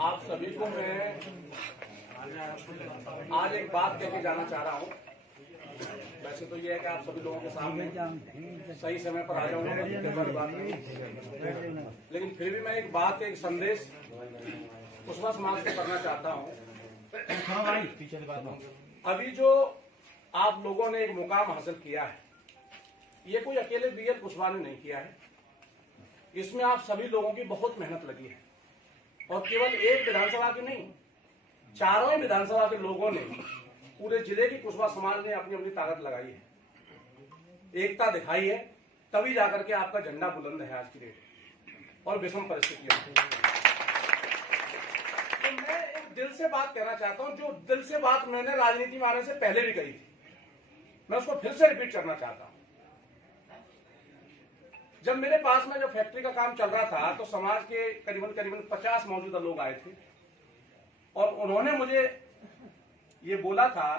आप सभी को मैं आज एक बात कह के जाना चाह रहा हूँ। वैसे तो ये है कि आप सभी लोगों के सामने सही समय पर आ जाऊंगा, बात नहीं, लेकिन फिर भी मैं एक बात, एक संदेश कुशवा समाज को करना चाहता हूँ। अभी जो आप लोगों ने एक मुकाम हासिल किया है, ये कोई अकेले बीएल कुशवा ने नहीं किया है। इसमें आप सभी लोगों की बहुत मेहनत लगी है, और केवल एक विधानसभा की नहीं, चारों ही विधानसभा के लोगों ने, पूरे जिले की कुशवा समाज ने अपनी अपनी ताकत लगाई है, एकता दिखाई है, तभी जाकर के आपका झंडा बुलंद है आज की डेट और विषम परिस्थितियों में। तो मैं एक दिल से बात कहना चाहता हूं, जो दिल से बात मैंने राजनीति में आने से पहले भी कही थी, मैं उसको फिर से रिपीट करना चाहता हूं। जब मेरे पास में जो फैक्ट्री का काम चल रहा था, तो समाज के करीबन 50 मौजूदा लोग आए थे, और उन्होंने मुझे ये बोला था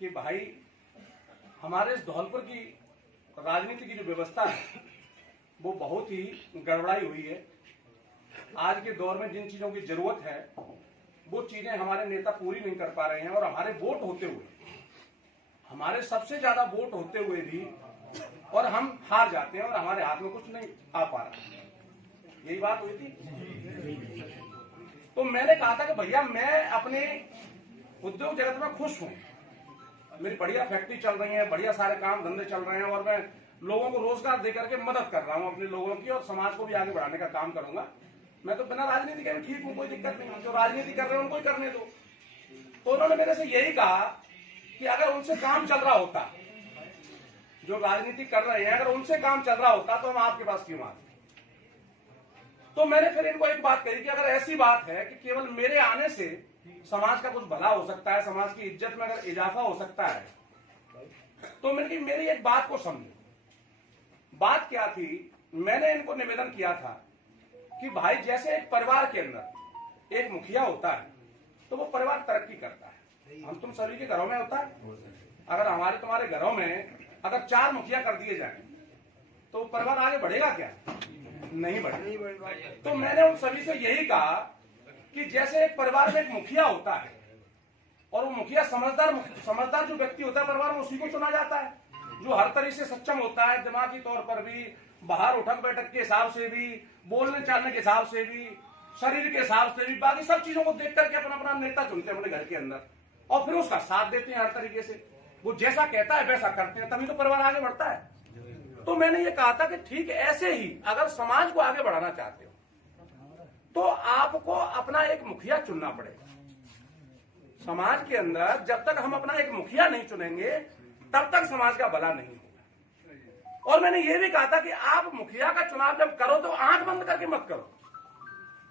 कि भाई, हमारे इस धौलपुर की राजनीति की जो व्यवस्था है वो बहुत ही गड़बड़ाई हुई है। आज के दौर में जिन चीजों की जरूरत है वो चीजें हमारे नेता पूरी नहीं कर पा रहे हैं, और हमारे वोट होते हुए, हमारे सबसे ज्यादा वोट होते हुए भी, और हम हार जाते हैं और हमारे हाथ में कुछ नहीं आ पा रहा। यही बात हुई थी। तो मैंने कहा था कि भैया, मैं अपने उद्योग जगत में खुश हूं, मेरी बढ़िया फैक्ट्री चल रही है, बढ़िया सारे काम धंधे चल रहे हैं, और मैं लोगों को रोजगार देकर के मदद कर रहा हूं अपने लोगों की, और समाज को भी आगे बढ़ाने का काम करूंगा। मैं तो बिना राजनीति के ठीक हूं, कोई दिक्कत नहीं। जो राजनीति कर रहे हैं उनको ही करने दो। तो उन्होंने मेरे से यही कहा कि अगर उनसे काम चल रहा होता, जो राजनीति कर रहे हैं, अगर उनसे काम चल रहा होता तो हम आपके पास क्यों आते। तो मैंने फिर इनको एक बात कही कि अगर ऐसी बात है कि केवल मेरे आने से समाज का कुछ भला हो सकता है, समाज की इज्जत में अगर इजाफा हो सकता है, तो मेरी एक बात को समझो। बात क्या थी? मैंने इनको निवेदन किया था कि भाई, जैसे एक परिवार के अंदर एक मुखिया होता है तो वो परिवार तरक्की करता है। हम तुम सभी के घरों में होता है। अगर हमारे तुम्हारे घरों में अगर 4 मुखिया कर दिए जाए तो परिवार आगे बढ़ेगा क्या? नहीं बढ़ेगा। तो मैंने उन सभी से यही कहा कि जैसे एक परिवार में एक मुखिया होता है, और वो मुखिया समझदार जो व्यक्ति होता है परिवार में, उसी को चुना जाता है, जो हर तरह से सक्षम होता है, दिमागी तौर पर भी, बाहर उठक बैठक के हिसाब से भी, बोलने चालने के हिसाब से भी, शरीर के हिसाब से भी, बाकी सब चीजों को देख करके अपना अपना नेता चुनते हैं अपने घर के अंदर, और फिर उसका साथ देते हैं हर तरीके से। वो जैसा कहता है वैसा करते हैं, तभी तो परिवार आगे बढ़ता है। तो मैंने ये कहा था कि ठीक ऐसे ही अगर समाज को आगे बढ़ाना चाहते हो तो आपको अपना एक मुखिया चुनना पड़ेगा। समाज के अंदर जब तक हम अपना एक मुखिया नहीं चुनेंगे तब तक समाज का भला नहीं होगा। और मैंने ये भी कहा था कि आप मुखिया का चुनाव जब करो तो आंख बंद करके मत करो।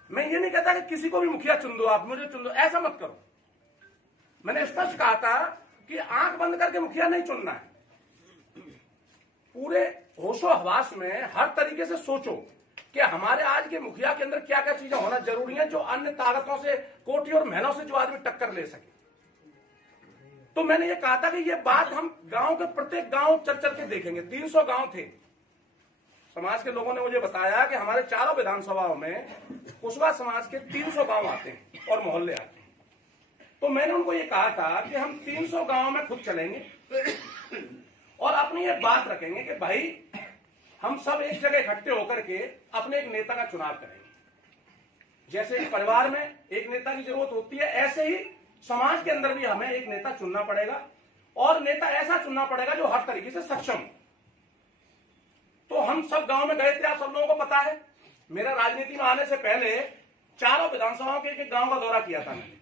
मैं ये नहीं कहता कि किसी को भी मुखिया चुन दो, आप मुझे चुन दो, ऐसा मत करो। मैंने स्पष्ट कहा था कि आंख बंद करके मुखिया नहीं चुनना है। पूरे होशो हवास में हर तरीके से सोचो कि हमारे आज के मुखिया के अंदर क्या क्या चीजें होना जरूरी है, जो अन्य ताकतों से, कोटि और महलों से जो आदमी टक्कर ले सके। तो मैंने ये कहा था कि ये बात हम गांव के प्रत्येक गांव चल चल के देखेंगे। 300 गांव थे। समाज के लोगों ने मुझे बताया कि हमारे चारों विधानसभाओं में कुशवा समाज के 300 गांव आते हैं और मोहल्ले आते हैं। तो मैंने उनको ये कहा था कि हम 300 गांव में खुद चलेंगे और अपनी ये बात रखेंगे कि भाई, हम सब एक जगह इकट्ठे होकर के अपने एक नेता का चुनाव करेंगे। जैसे एक परिवार में एक नेता की जरूरत होती है, ऐसे ही समाज के अंदर भी हमें एक नेता चुनना पड़ेगा, और नेता ऐसा चुनना पड़ेगा जो हर तरीके से सक्षम हो। तो हम सब गांव में गए थे, आप सब लोगों को पता है। मेरा राजनीति में आने से पहले चारों विधानसभाओं के एक गांव का दौरा किया था मैंने।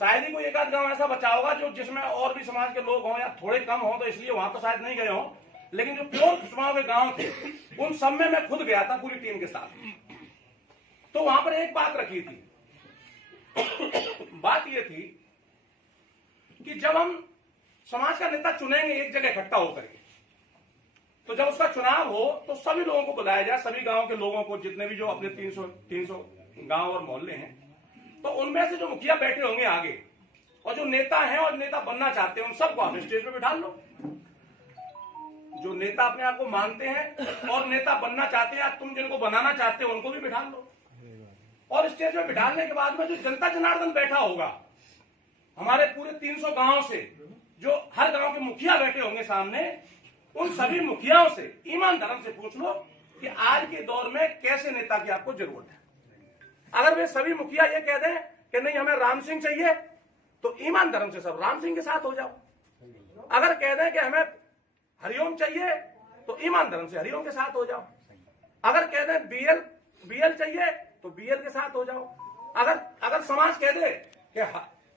शायद ही कोई एक आध गांव ऐसा बचा होगा जो जिसमें और भी समाज के लोग हों या थोड़े कम हो, तो इसलिए वहां तो शायद नहीं गए हों, लेकिन जो प्योर कुशवाओं के गांव थे उन सब में मैं खुद गया था पूरी टीम के साथ। तो वहां पर एक बात रखी थी। बात यह थी कि जब हम समाज का नेता चुनेंगे एक जगह इकट्ठा होकर के, तो जब उसका चुनाव हो तो सभी लोगों को बुलाया जाए, सभी गांव के लोगों को, जितने भी जो अपने 300 गांव और मोहल्ले हैं, तो उनमें से जो मुखिया बैठे होंगे आगे, और जो नेता हैं और नेता बनना चाहते हैं, उन सबको आप स्टेज पे बिठा लो। जो नेता अपने आप को मानते हैं और नेता बनना चाहते हैं, या तुम जिनको बनाना चाहते हो उनको भी बिठा लो। और स्टेज में बिठाने के बाद में जो जनता जनार्दन बैठा होगा हमारे पूरे 300 गांव से, जो हर गांव के मुखिया बैठे होंगे सामने, उन सभी मुखियाओं से ईमान धर्म से पूछ लो कि आज के दौर में कैसे नेता की आपको जरूरत है। अगर वे सभी मुखिया ये कह दें कि नहीं हमें राम सिंह चाहिए, तो ईमान धर्म से सब राम सिंह के साथ हो जाओ। अगर कह दें कि हमें हरिओम चाहिए, तो ईमान धर्म से हरिओम के साथ हो जाओ। अगर कह दें बीएल चाहिए, तो बीएल के साथ हो जाओ। अगर समाज कह दे कि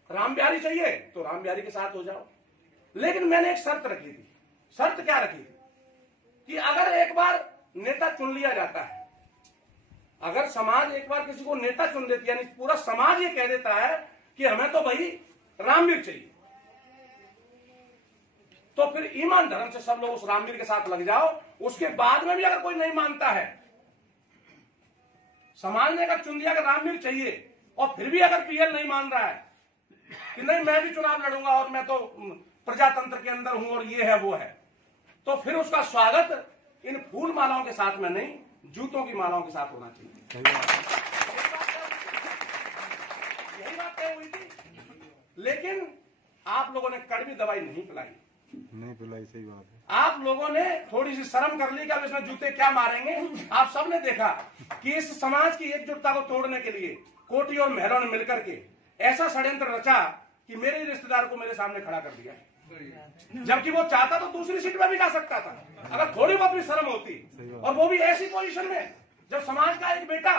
राम बिहारी चाहिए, तो राम बिहारी के साथ हो जाओ। लेकिन मैंने एक शर्त रखी थी। शर्त क्या रखी थी कि अगर एक बार नेता चुन लिया जाता है, अगर समाज एक बार किसी को नेता चुन देती है, यानी पूरा समाज ये कह देता है कि हमें तो भाई रामवीर चाहिए, तो फिर ईमान धर्म से सब लोग उस रामवीर के साथ लग जाओ। उसके बाद में भी अगर कोई नहीं मानता है, समाज ने अगर चुन दिया कि रामवीर चाहिए, और फिर भी अगर पीएल नहीं मान रहा है कि नहीं मैं भी चुनाव लड़ूंगा और मैं तो प्रजातंत्र के अंदर हूं और ये है वो है, तो फिर उसका स्वागत इन फूल मालाओं के साथ में नहीं, जूतों की मालाओं के साथ होना चाहिए। यही बात तय हुई थी। लेकिन आप लोगों ने कड़वी दवाई नहीं पिलाई। सही बात है। आप लोगों ने थोड़ी सी शर्म कर ली कि अब इसमें जूते क्या मारेंगे। आप सबने देखा कि इस समाज की एकजुटता को तोड़ने के लिए कोटी और महरों ने मिलकर के ऐसा षड्यंत्र रचा कि मेरे रिश्तेदार को मेरे सामने खड़ा कर दिया, जबकि वो चाहता तो दूसरी सीट पर भी जा सकता था अगर थोड़ी बहुत भी शर्म होती, और वो भी ऐसी पोजीशन में जब समाज का एक बेटा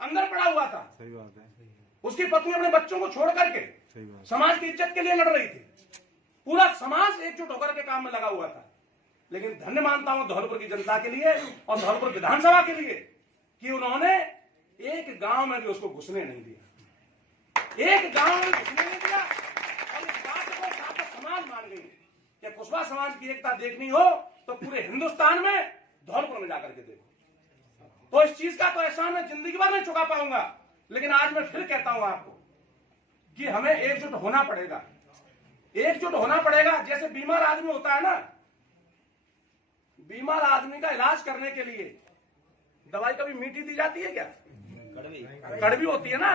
अंदर पड़ा हुआ था। सही बात है। उसकी पत्नी अपने बच्चों को छोड़ करके समाज की इज्जत के लिए लड़ रही थी। पूरा समाज एकजुट होकर के काम में लगा हुआ था। लेकिन धन्य मानता हूं धौलपुर की जनता के लिए और धौलपुर विधानसभा के लिए कि उन्होंने एक गांव में भी उसको घुसने नहीं दिया। एक गांव में घुसने नहीं दिया। और इस बात को सारा समाज मान गई कि कुशवाहा समाज की एकता देखनी हो तो पूरे हिंदुस्तान में धौलपुर में जाकर के देखो। तो इस चीज का तो एहसान मैं जिंदगी भर नहीं चुका पाऊंगा। लेकिन आज मैं फिर कहता हूं आपको कि हमें एकजुट होना पड़ेगा। एकजुट होना पड़ेगा। जैसे बीमार आदमी होता है ना, बीमार आदमी का इलाज करने के लिए दवाई कभी मीठी दी जाती है क्या? कड़वी होती है ना।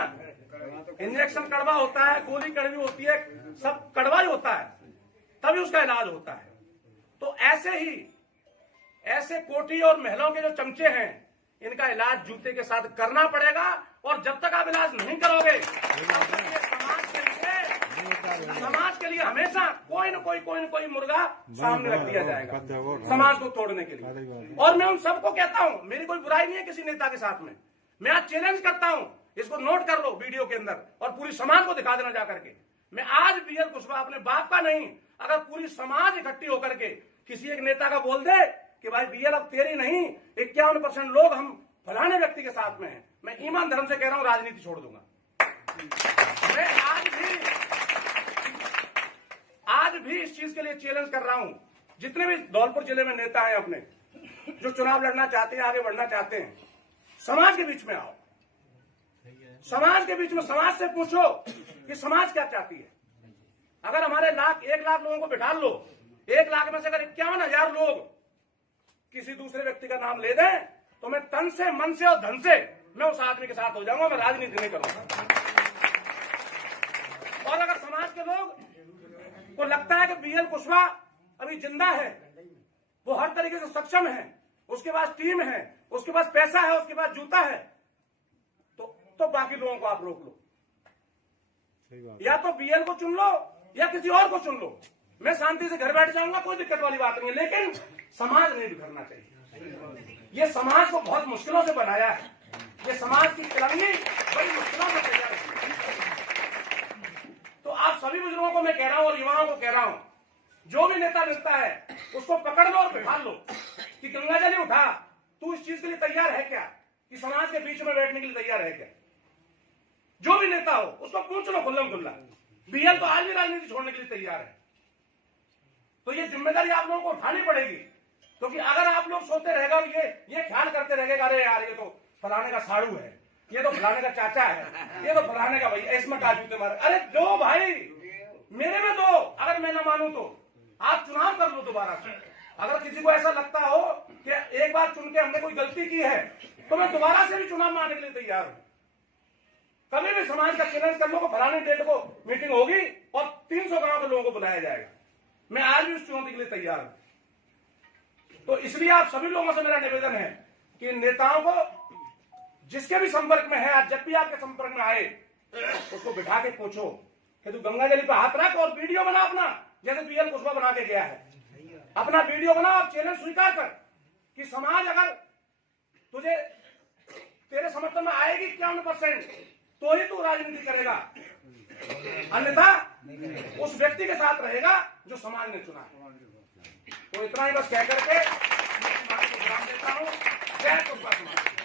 इंजेक्शन कड़वा होता है, गोली कड़वी होती है, सब कड़वा ही होता है, तभी उसका इलाज होता है। तो ऐसे ही ऐसे कोठी और महलों के जो चमचे हैं, इनका इलाज जूते के साथ करना पड़ेगा। और जब तक आप इलाज नहीं करोगे, समाज के लिए हमेशा कोई न कोई मुर्गा सामने रख दिया जाएगा समाज को तोड़ने के लिए। और मैं उन सबको कहता हूं, मेरी कोई बुराई नहीं है किसी नेता के साथ में। मैं आज चैलेंज करता हूं, इसको नोट कर लो वीडियो के अंदर और पूरी समाज को दिखा देना जाकर के। मैं आज बीएल कुशवाहा अपने बाप का नहीं, अगर पूरी समाज इकट्ठी होकर के किसी एक नेता का बोल दे कि भाई बीएल अब तेरी नहीं, 51% लोग हम फलाने व्यक्ति के साथ में हैं, मैं ईमान धर्म से कह रहा हूं राजनीति छोड़ दूंगा। मैं आज भी इस चीज के लिए चैलेंज कर रहा हूं। जितने भी धौलपुर जिले में नेता हैं अपने, जो चुनाव लड़ना चाहते हैं, आगे बढ़ना चाहते हैं, समाज के बीच में आओ। समाज के बीच में समाज से पूछो कि समाज क्या चाहती है। अगर हमारे 1 लाख लोगों को बिठा लो, 1 लाख में से अगर 51,000 लोग किसी दूसरे व्यक्ति का नाम ले दें, तो मैं तन से, मन से और धन से मैं उस आदमी के साथ हो जाऊंगा। मैं राजनीति नहीं करूंगा। और अगर समाज के लोग को लगता है कि बीएल कुशवाहा अभी जिंदा है, वो हर तरीके से सक्षम है, उसके पास टीम है, उसके पास पैसा है, उसके पास जूता है, तो बाकी लोगों को आप रोक लो। या तो बीएल को चुन लो या किसी और को चुन लो। मैं शांति से घर बैठ जाऊंगा, कोई दिक्कत वाली बात नहीं है। लेकिन समाज नहीं बिखरना चाहिए। ये समाज को बहुत मुश्किलों से बनाया है। ये समाज की तिरंगी बड़ी मुश्किलों से तैयार है। तो आप सभी बुजुर्गों को मैं कह रहा हूं और युवाओं को कह रहा हूं, जो भी नेता मिलता है उसको पकड़ लो और बिठा लो कि गंगाजल उठा, तू इस चीज के लिए तैयार है क्या, कि समाज के बीच में बैठने के लिए तैयार है क्या। जो भी नेता हो उसको पूछ लो खुल्लम खुल्ला। बीएल तो आज भी राजनीति छोड़ने के लिए तैयार है। तो ये जिम्मेदारी आप लोगों को उठानी पड़ेगी। क्योंकि अगर आप लोग सोते रहेगा और ये ख्याल करते रहेगा, अरे यार ये तो फलाने का साड़ू है, ये तो फलाने का चाचा है, ये तो फलाने का भाई, इसमें का जूते मारे। अरे दो भाई, मेरे में दो। अगर मैं ना मानूं तो आप चुनाव कर लो दोबारा से। अगर किसी को ऐसा लगता हो कि एक बार चुन के हमने कोई गलती की है, तो मैं दोबारा से भी चुनाव मारने के लिए तैयार हूं। कभी भी समाज का चैलेंज कर लो, फलाने डेट को मीटिंग होगी और 300 गांव के लोगों को बुलाया जाएगा। मैं आज भी उस चुनौती के लिए तैयार हूं। तो इसलिए आप सभी लोगों से मेरा निवेदन है कि नेताओं को जिसके भी संपर्क में है, जब भी आपके संपर्क में आए उसको बिठा के पूछो कि तू गंगा जली पे हाथ रख और वीडियो बना अपना, जैसे बीएल कुशवाहा बना के गया है। अपना वीडियो बना और चैलेंज स्वीकार कर कि समाज अगर तुझे तेरे समर्थन में आएगी 51% तो ही तू राजनीति करेगा, अन्यथा उस व्यक्ति के साथ रहेगा जो समाज ने चुना है। तो इतना ही बस कह करके मैं आपको विराम देता हूं। जय कुशवाहा समाज।